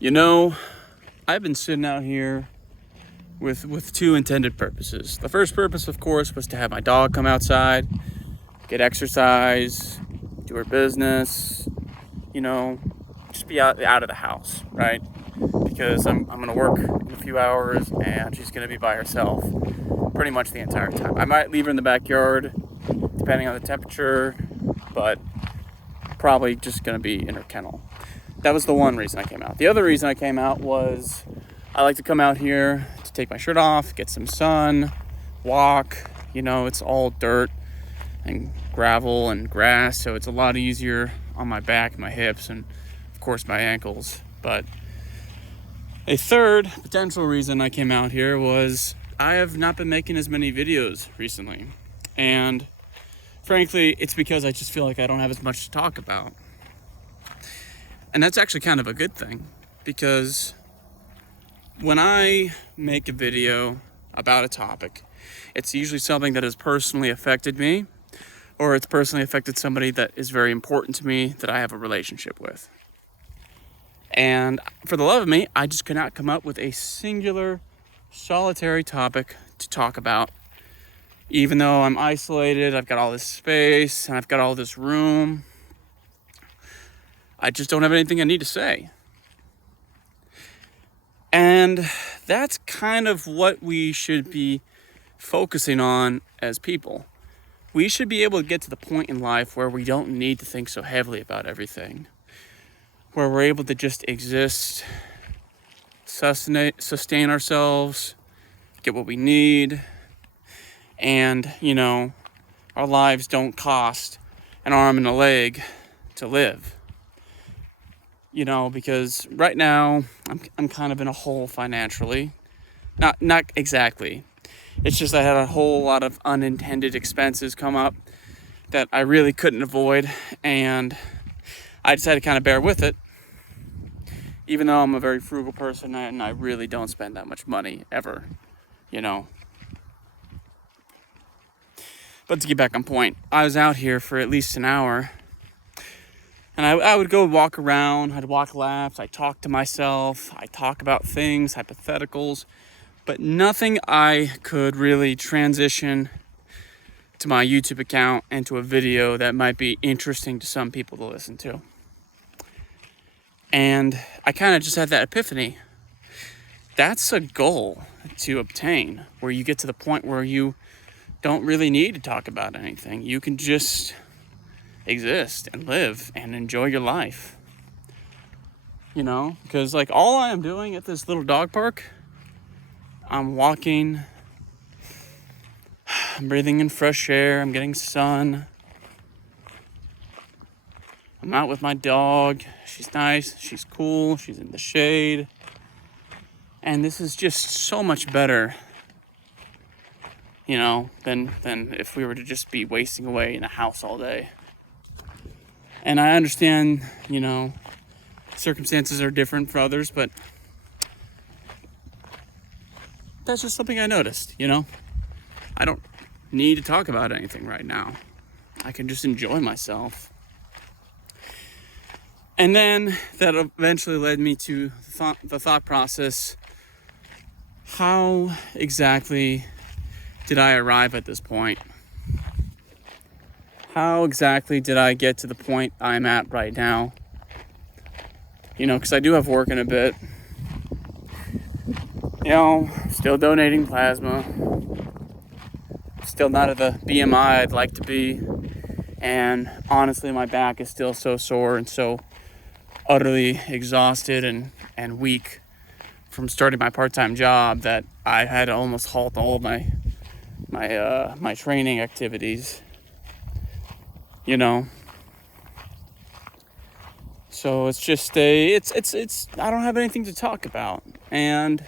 You know, I've been sitting out here with two intended purposes. The first purpose, of course, was to have my dog come outside, get exercise, do her business, you know, just be out of the house, right? Because I'm gonna work in a few hours and she's gonna be by herself pretty much the entire time. I might leave her in the backyard depending on the temperature, but probably just gonna be in her kennel. That was the one reason I came out. The other reason I came out was I like to come out here to take my shirt off, get some sun, walk. You know, it's all dirt and gravel and grass, so it's a lot easier on my back, my hips, and of course my ankles. But a third potential reason I came out here was I have not been making as many videos recently. And frankly, it's because I just feel like I don't have as much to talk about. And that's actually kind of a good thing, because when I make a video about a topic, it's usually something that has personally affected me, or it's personally affected somebody that is very important to me that I have a relationship with. And for the love of me, I just cannot come up with a singular, solitary topic to talk about. Even though I'm isolated, I've got all this space, and I've got all this room, I just don't have anything I need to say. And that's kind of what we should be focusing on as people. We should be able to get to the point in life where we don't need to think so heavily about everything, where we're able to just exist, sustain ourselves, get what we need, and, you know, our lives don't cost an arm and a leg to live. You know, because right now I'm kind of in a hole financially. Not exactly. It's just I had a whole lot of unintended expenses come up that I really couldn't avoid, and I decided to kind of bear with it. Even though I'm a very frugal person and I really don't spend that much money ever, you know. But to get back on point, I was out here for at least an hour. And I would go walk around, I'd walk laps, I'd talk to myself, I'd talk about things, hypotheticals, but nothing I could really transition to my YouTube account and to a video that might be interesting to some people to listen to. And I kind of just had that epiphany. That's a goal to obtain, where you get to the point where you don't really need to talk about anything. You can just exist and live and enjoy your life, you know, because like all I am doing at this little dog park, I'm walking, I'm breathing in fresh air, I'm getting sun, I'm out with my dog. She's nice, she's cool, she's in the shade, and this is just so much better, you know, than if we were to just be wasting away in a house all day. And I understand, you know, circumstances are different for others, but that's just something I noticed, you know? I don't need to talk about anything right now. I can just enjoy myself. And then that eventually led me to the thought process, how exactly did I arrive at this point? How exactly did I get to the point I'm at right now? You know, because I do have work in a bit. You know, still donating plasma. Still not at the BMI I'd like to be. And honestly, my back is still so sore and so utterly exhausted and weak from starting my part-time job that I had to almost halt all of my training activities. You know, so it's just it's I don't have anything to talk about, and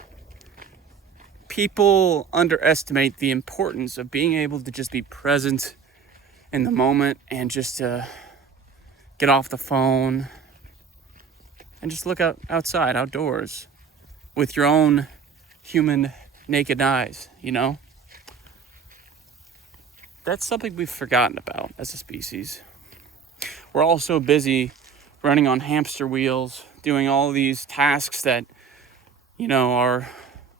people underestimate the importance of being able to just be present in the moment and just to get off the phone and just look outside, outdoors, with your own human naked eyes, you know? That's something we've forgotten about as a species. We're all so busy running on hamster wheels, doing all these tasks that, are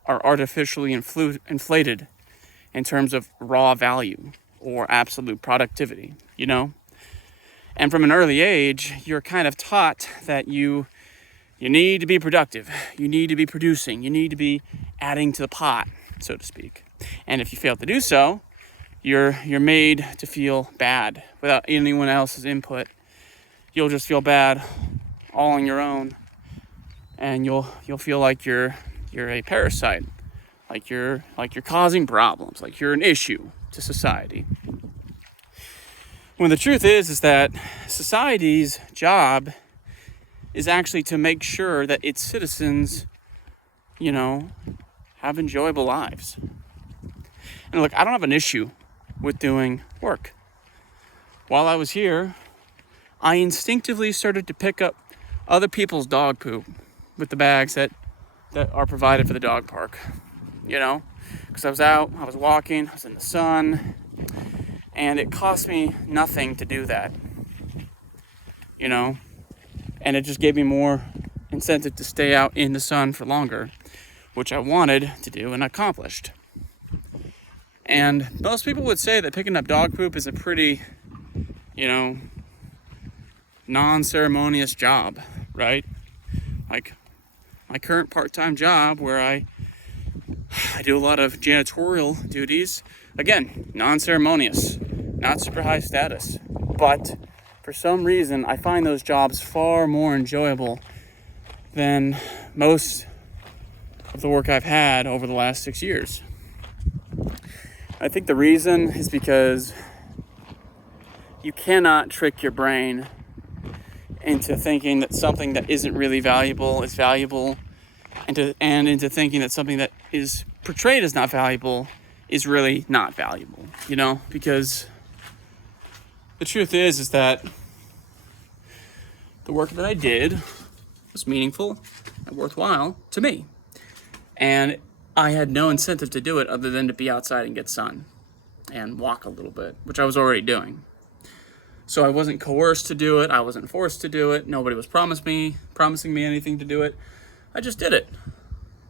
artificially inflated in terms of raw value or absolute productivity, And from an early age, you're kind of taught that you need to be productive, you need to be producing, you need to be adding to the pot, so to speak. And if you fail to do so, you're made to feel bad without anyone else's input. You'll just feel bad all on your own, and you'll feel like you're a parasite, like you're causing problems, like you're an issue to society. When the truth is that society's job is actually to make sure that its citizens, have enjoyable lives. And look, I don't have an issue with doing work. While I was here, I instinctively started to pick up other people's dog poop with the bags that are provided for the dog park, because I was out, I was walking, I was in the sun, and it cost me nothing to do that, and it just gave me more incentive to stay out in the sun for longer, which I wanted to do and accomplished. And most people would say that picking up dog poop is a pretty, non-ceremonious job, right? Like my current part-time job where I do a lot of janitorial duties, again, non-ceremonious, not super high status, but for some reason I find those jobs far more enjoyable than most of the work I've had over the last 6 years. I think the reason is because you cannot trick your brain into thinking that something that isn't really valuable is valuable, and into thinking that something that is portrayed as not valuable is really not valuable, because the truth is that the work that I did was meaningful and worthwhile to me, and I had no incentive to do it other than to be outside and get sun and walk a little bit, which I was already doing. So I wasn't coerced to do it. I wasn't forced to do it. Nobody was promising me anything to do it. I just did it.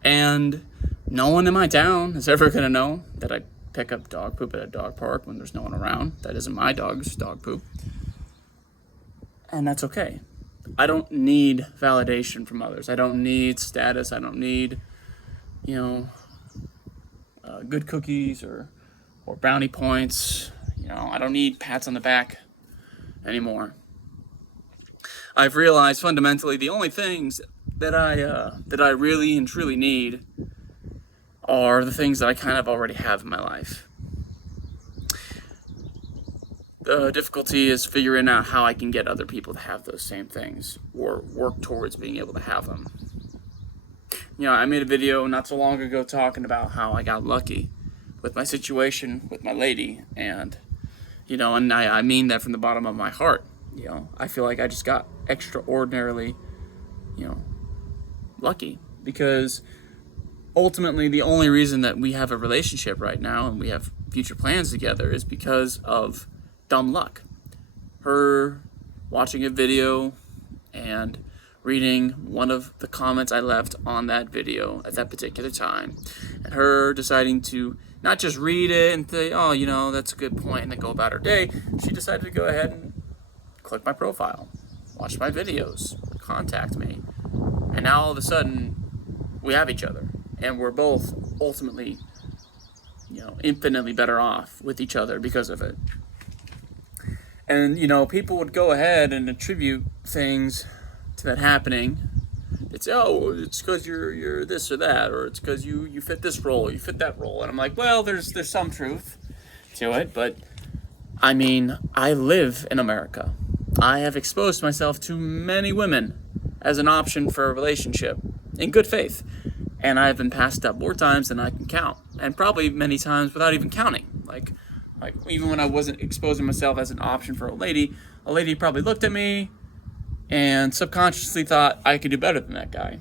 And no one in my town is ever going to know that I pick up dog poop at a dog park when there's no one around. That isn't my dog's dog poop. And that's okay. I don't need validation from others. I don't need status. I don't need, good cookies or brownie points. I don't need pats on the back anymore. I've realized fundamentally the only things that I really and truly need are the things that I kind of already have in my life. The difficulty is figuring out how I can get other people to have those same things or work towards being able to have them. I made a video not so long ago talking about how I got lucky with my situation with my lady, and and I mean that from the bottom of my heart. I feel like I just got extraordinarily, lucky, because ultimately the only reason that we have a relationship right now and we have future plans together is because of dumb luck. Her watching a video and reading one of the comments I left on that video at that particular time, and her deciding to not just read it and say, oh, that's a good point, and then go about her day. She decided to go ahead and click my profile, watch my videos, contact me, and now all of a sudden we have each other, and we're both ultimately, infinitely better off with each other because of it. And people would go ahead and attribute things to that happening. It's because you're this or that, or it's because you fit this role, you fit that role. And I'm like, well, there's some truth to it, but I mean, I live in America. I have exposed myself to many women as an option for a relationship in good faith, and I've been passed up more times than I can count, and probably many times without even counting. Like even when I wasn't exposing myself as an option for a lady probably looked at me and subconsciously thought I could do better than that guy,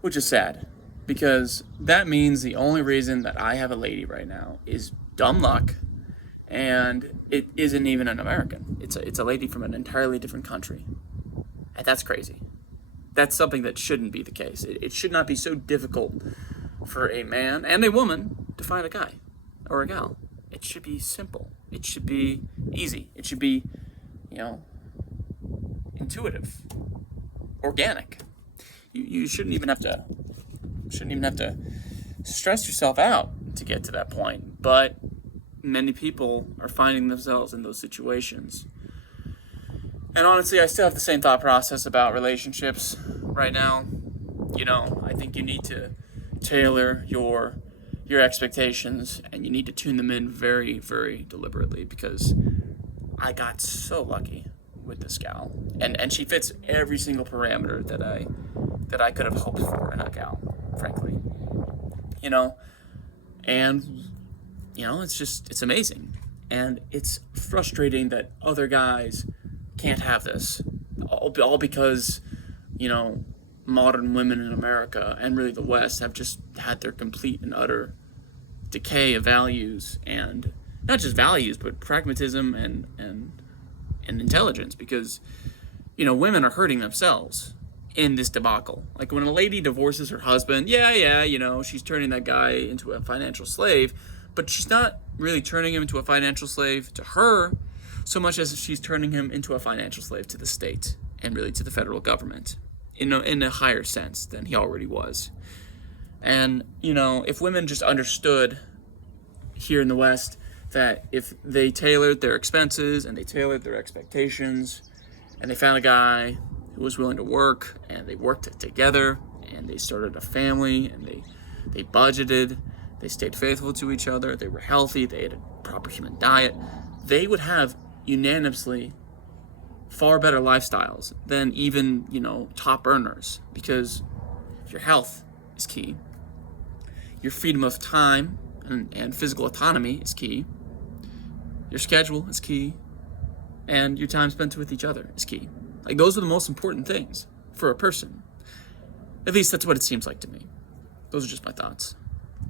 which is sad, because that means the only reason that I have a lady right now is dumb luck and it isn't even an American. It's a lady from an entirely different country, and that's crazy. That's something that shouldn't be the case. It should not be so difficult for a man and a woman to find a guy or a gal. It should be simple. It should be easy. It should be, intuitive, organic. You shouldn't even have to stress yourself out to get to that point. But many people are finding themselves in those situations. And honestly, I still have the same thought process about relationships right now. I think you need to tailor your expectations, and you need to tune them in very, very deliberately, because I got so lucky with this gal, and she fits every single parameter that I could have hoped for in a gal, frankly. And it's amazing, and it's frustrating that other guys can't have this, all because modern women in America and really the West have just had their complete and utter decay of values, and not just values but pragmatism and intelligence, because women are hurting themselves in this debacle. Like, when a lady divorces her husband, she's turning that guy into a financial slave, but she's not really turning him into a financial slave to her so much as she's turning him into a financial slave to the state and really to the federal government in a higher sense than he already was. And, if women just understood here in the West that if they tailored their expenses and they tailored their expectations and they found a guy who was willing to work, and they worked together, and they started a family, and they budgeted, they stayed faithful to each other, they were healthy, they ate a proper human diet, they would have unanimously far better lifestyles than even, top earners, because your health is key, your freedom of time and physical autonomy is key, your schedule is key, and your time spent with each other is key. Like, those are the most important things for a person. At least that's what it seems like to me. Those are just my thoughts.